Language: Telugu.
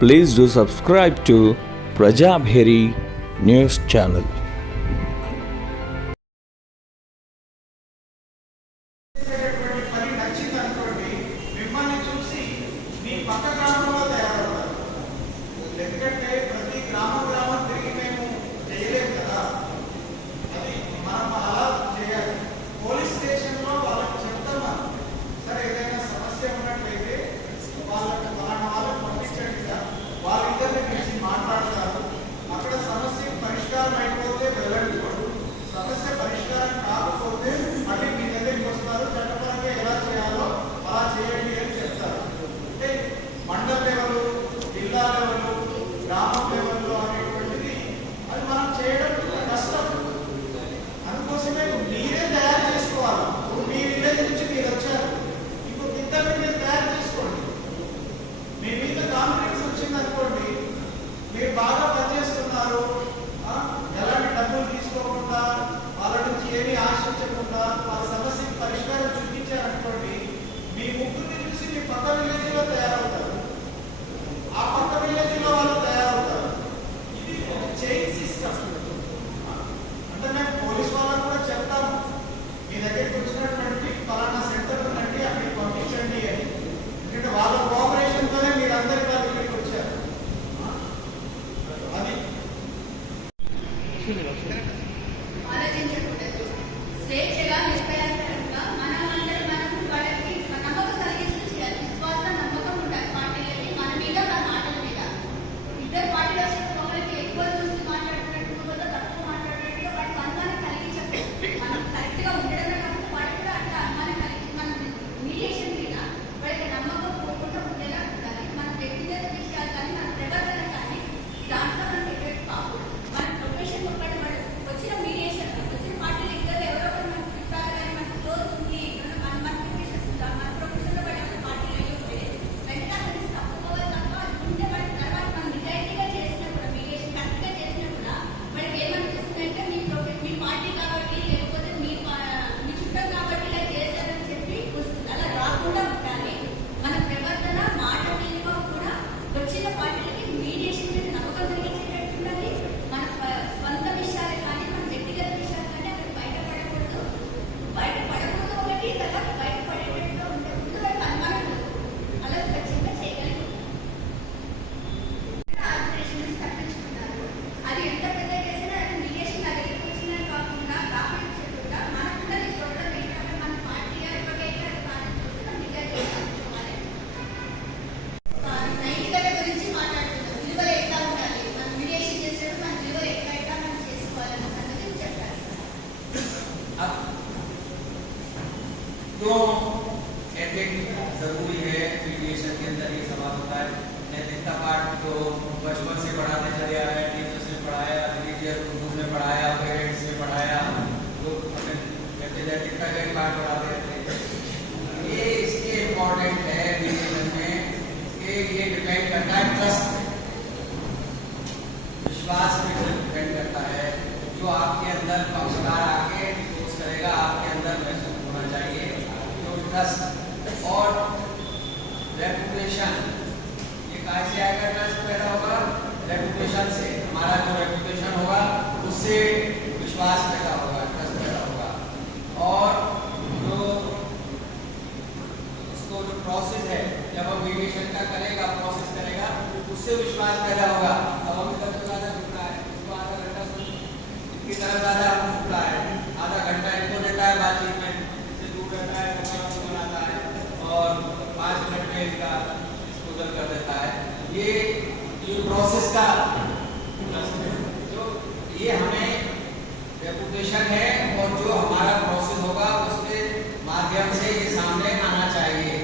Please do subscribe to Prajabheri News Channel. బాగా పనిచేస్తున్నారు, ఎలాంటి డబ్బులు తీసుకోకుండా వాళ్ళ నుంచి ఏమీ ఆశించకుండా వాళ్ళ సమస్యకి పరిష్కారం చూపించారనుకోండి, మీ ముగ్గురిని చూసి మీ పక్క విలేజ్ లో తయారవుతారు, ఆ పక్క విలేజ్ లో వాళ్ళు తయారవుతారు. ఇది ఒక చైన్ సిస్టమ్. అంటే మేము పోలీస్ వాళ్ళకు కూడా చెప్తాము, మీ దగ్గరికి వచ్చినటువంటి ఫలానా సెంటర్ ఉందండి అక్కడికి పంపించండి అని. ఎందుకంటే వాళ్ళ కోఆపరేషన్ తోనే మీరందరి వాళ్ళు ఇక్కడికి వచ్చారు. ఆలోచించకూడదు. స్వేచ్ఛగా నిష్పయాసంగా మనం అందరం మనం వాళ్ళకి నమ్మకం కలిగిస్తూ చేయాలి. విశ్వాసం, నమ్మకం ఉండాలి పార్టీలకి, మన మీద మన మాటల మీద. ఇద్దరు పార్టీలో ఒకరికి ఎక్కువ చూసి మాట్లాడుతున్నట్టు, ఇంకొక తక్కువ మాట్లాడినట్టుగా వాటికి అనుమానం కలిగించకూడదు. మనం కరెక్ట్ గా ఉండడమే కాకుండా వాడికి కూడా అట్లా అనుమానం కలిగించి మన మీడియేషన్ మీద వాళ్ళకి నమ్మకం పోకుండా ఉండేలా ఉండాలి. మన వ్యక్తిగత విషయాలు కానీ మన ప్రవర్తన కానీ దాంట్లో మనం ఎఫెక్ట్ కాకూడదు. మన ప్రొఫెషన్ ఒక్కటి వచ్చిన మీడియేషన్ వచ్చిన పార్టీలు ఇద్దరు ఎవరో ఒకరు మనకు చెప్పాలి కానీ మనకు క్లోజ్ ఉంది, మన ప్రొఫెషన్లో పడే పార్టీలు అయ్యి వెంటనే అక్కడికి తప్పుకోవాలి తప్ప ఉంటే వాడి తర్వాత మనం నిజాయితీగా చేసినా కూడా మీడియేషన్ కరెక్ట్గా చేసినా కూడా వాడికి ఏమనిపిస్తుందంటే మీ పార్టీ కాబట్టి లేకపోతే మీ చుట్టం కాబట్టి ఇలా చేశారని చెప్పి వస్తుంది. అలా రాకుండా ఉండాలి. మన ప్రవర్తన, మాట విలువ కూడా వచ్చిన పార్టీలకి మీడియేషన్ మీద నమ్మకం కలిగించేటట్టు ఉండాలి. మన స్వంత విషయాలు కానీ మన వ్యక్తిగత విషయాలు కానీ అక్కడ బయటపడకూడదు. బయటపడకూడదు ఒకటి, తర్వాత బయటపడేటట్టుగా ఉంటే ముందు వాళ్ళకి అనుమానం ఉండదు. అలా స్వచ్ఛంగా చేయగలిగి ఆర్గనైజేషన్ తప్పించుకున్నారు. అది ఎంత పెద్ద కేసైనా అది మీడియేషన్ నా దగ్గరికి వచ్చినా కాకుండా రాపించకుండా మనకుండా తీసుకోవడం ఏంటంటే మన పార్టీ ఎప్పటికైతే అది పాటించుకుంటే మనం నిజాయితీగా పంచుకోవాలి. నైతికత గురించి మాట్లాడుతున్నాం. విలువలు ఎట్లా ఉండాలి, మనం మీడియేషన్ చేసేటప్పుడు మన విలువలు ఎట్లా మనం చేసుకోవాలన్న సంగతి చెప్పాలి. क्यों एथिक जरूरी है? मीडिएशन के अंदर ये सवाल होता है। नैतिकता पाठ तो बचपन से पढ़ाते चले आ रहे हैं, टीचर्स ने पढ़ाया, रिलीजियस ग्रुप ने पढ़ाया, पेरेंट्स ने पढ़ाया, लोग हमें कहते नैतिकता का ही पाठ पढ़ाते रहते हैं। ये इसके इम्पोर्टेंट है मीडिएशन में कि ये डिपेंड करता है ट्रस्ट पे, विश्वास पे डिपेंड करता है। जो आपके अंदर पक्षकार आके डिस्कस करेगा, आपके अंदर महसूस होना चाहिए जो ट्रस्ट और रेपुटेशन। ये कहाँ से आएगा? ट्रस्ट पैदा होगा रेपुटेशन से। हमारा जो रेपुटेशन होगा उससे विश्वास पैदा होगा, ट्रस्ट पैदा होगा। और जो उसको जो प्रोसेस है, जब हम मीडिएशन का करेगा, प्रोसेस करेगा, उससे विश्वास पैदा होगा। अब हम इधर से ज़्यादा जुड़ रहा है, इसको आधा घंटा की तरह ज़्यादा जुड़ रहा है, आधा घंटा इनको देता है बातचीत में, इससे दूर रहता है, बनाता है और 5 मिनट में इसका डिस्पोजल कर देता है। ये प्रोसेस का जो ये हमें रेपुटेशन है और जो हमारा प्रोसेस होगा उसके माध्यम से ये सामने आना चाहिए।